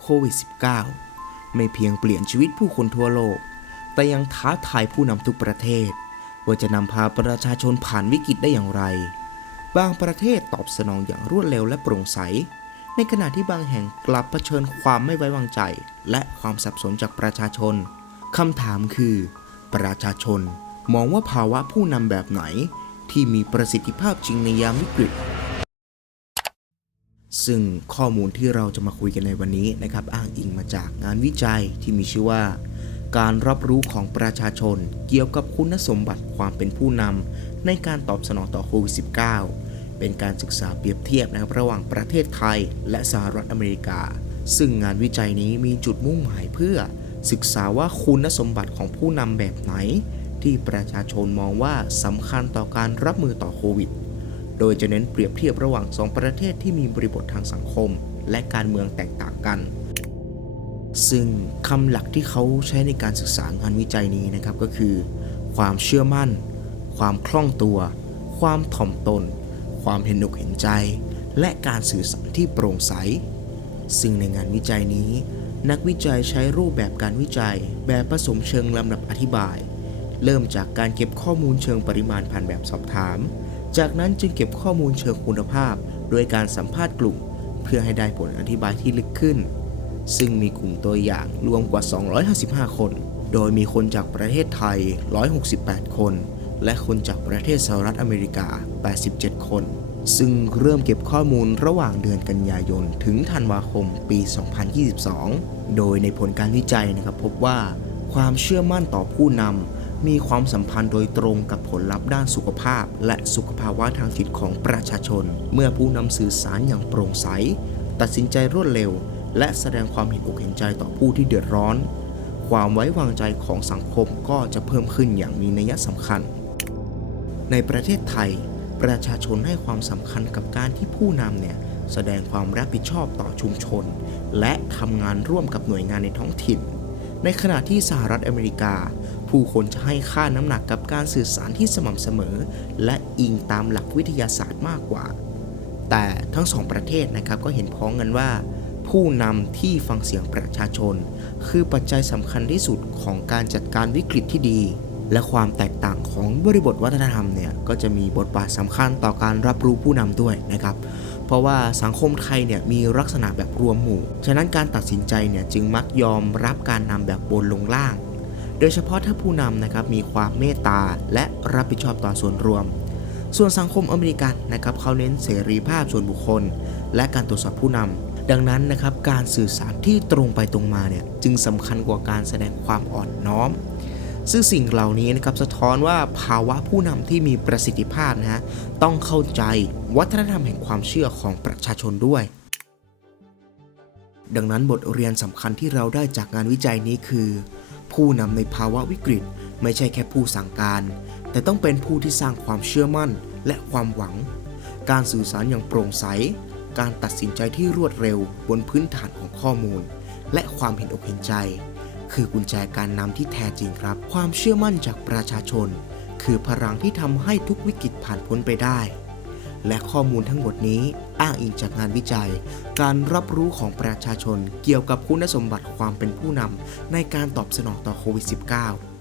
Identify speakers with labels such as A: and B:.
A: โควิด -19 ไม่เพียงเปลี่ยนชีวิตผู้คนทั่วโลก แต่ยังท้าทายผู้นำทุกประเทศ ว่าจะนำพาประชาชนผ่านวิกฤตได้อย่างไร บางประเทศตอบสนองอย่างรวดเร็วและโปร่งใส ในขณะที่บางแห่งกลับเผชิญความไม่ไว้วางใจ และความสับสนจากประชาชนคำถามคือ ประชาชนมองว่าภาวะผู้นำแบบไหนที่มีประสิทธิภาพจริงในยามวิกฤต ซึ่งข้อมูลที่เราจะมาคุยกันในวันนี้นะครับ อ้างอิงมาจากงานวิจัยที่มีชื่อว่า การรับรู้ของประชาชน เกี่ยวกับคุณสมบัติความเป็นผู้นำในการตอบสนองต่อโควิด -19 เป็นการศึกษาเปรียบเทียบนะครับระหว่างประเทศไทย และสหรัฐอเมริกา ซึ่งงานวิจัยนี้มีจุดมุ่งหมายเพื่อ ศึกษาว่าคุณสมบัติของผู้นำแบบไหน ที่ประชาชนมองว่าสำคัญต่อการรับมือต่อโควิด โดยจะเน้นเปรียบเทียบระหว่างสองประเทศที่มีบริบททางสังคม และการเมืองแตกต่างกัน ซึ่งคำหลักที่เขาใช้ในการศึกษางานวิจัยนี้นะครับก็คือ ความเชื่อมั่น ความคล่องตัว ความถ่อมตน ความเห็นอกเห็นใจ และการสื่อสารที่โปร่งใส ซึ่งในงานวิจัยนี้ นักวิจัยใช้รูปแบบการวิจัย แบบผสมเชิงลำดับอธิบาย เริ่มจากการเก็บข้อมูลเชิงปริมาณผ่านแบบสอบถาม จากนั้นจึงเก็บข้อมูลเชิงคุณภาพ โดยการสัมภาษณ์กลุ่ม เพื่อให้ได้ผลอธิบายที่ลึกขึ้น ซึ่งมีกลุ่มตัวอย่างรวมกว่า 255 คน โดยมีคนจากประเทศไทย 168 คน และคนจากประเทศสหรัฐอเมริกา 87 คน ซึ่งเริ่มเก็บข้อมูลระหว่างเดือนกันยายน ถึงธันวาคมปี 2022 โดยในผลการวิจัยนะครับพบว่า ความเชื่อมั่นต่อผู้นำ มีความสัมพันธ์โดยตรงกับผลลัพธ์ด้านสุขภาพ และสุขภาวะทางจิตของประชาชน เมื่อผู้นำสื่อสารอย่างโปร่งใส ตัดสินใจรวดเร็ว และแสดงความเห็นอกเห็นใจต่อผู้ที่เดือดร้อน ความไว้วางใจของสังคมก็จะเพิ่มขึ้นอย่างมีนัยสำคัญ ในประเทศไทย ประชาชนให้ความสำคัญกับการที่ผู้นำเนี่ยแสดงความรับผิดชอบต่อชุมชน และทำงานร่วมกับหน่วยงานในท้องถิ่น ในขณะที่สหรัฐอเมริกา ผู้คนจะให้ค่าน้ำหนักกับการสื่อสารที่สม่ำเสมอ และอิงตามหลักวิทยาศาสตร์มากกว่า แต่ทั้งสองประเทศนะครับก็เห็นพ้องกันว่า ผู้นำที่ฟังเสียงประชาชน คือปัจจัยสำคัญที่สุดของการจัดการวิกฤตที่ดี และความแตกต่างของบริบทวัฒนธรรมเนี่ยก็จะมีบทบาทสำคัญต่อการรับรู้ผู้นำด้วยนะครับเพราะว่าสังคมไทยเนี่ยมีลักษณะแบบรวมหมู่ ฉะนั้นการตัดสินใจเนี่ยจึงมักยอมรับการนำแบบบนลงล่าง โดยเฉพาะถ้าผู้นำนะครับมีความเมตตาและรับผิดชอบต่อส่วนรวม ส่วนสังคมอเมริกันนะครับเขาเน้นเสรีภาพส่วนบุคคล และการตรวจสอบผู้นำดังนั้นนะครับการสื่อสารที่ตรงไปตรงมาเนี่ยจึงสำคัญกว่าการแสดงความอ่อนน้อม ซึ่งสิ่งเหล่านี้นะครับสะท้อนว่าภาวะผู้นำที่มีประสิทธิภาพนะฮะต้องเข้าใจวัฒนธรรมแห่งความเชื่อของประชาชนด้วยดังนั้นบทเรียนสำคัญที่เราได้จากงานวิจัยนี้คือ ผู้นำในภาวะวิกฤตไม่ใช่แค่ผู้สั่งการ แต่ต้องเป็นผู้ที่สร้างความเชื่อมั่นและความหวัง การสื่อสารอย่างโปร่งใส การตัดสินใจที่รวดเร็วบนพื้นฐานของข้อมูล และความเห็นอกเห็นใจ คือกุญแจการนำที่แท้จริงครับ ความเชื่อมั่นจากประชาชน คือพลังที่ทำให้ทุกวิกฤตผ่านพ้นไปได้ และข้อมูลทั้งหมดนี้อ้างอิงจากงานวิจัย การรับรู้ของประชาชนเกี่ยวกับคุณสมบัติความเป็นผู้นำในการตอบสนองต่อโควิด -19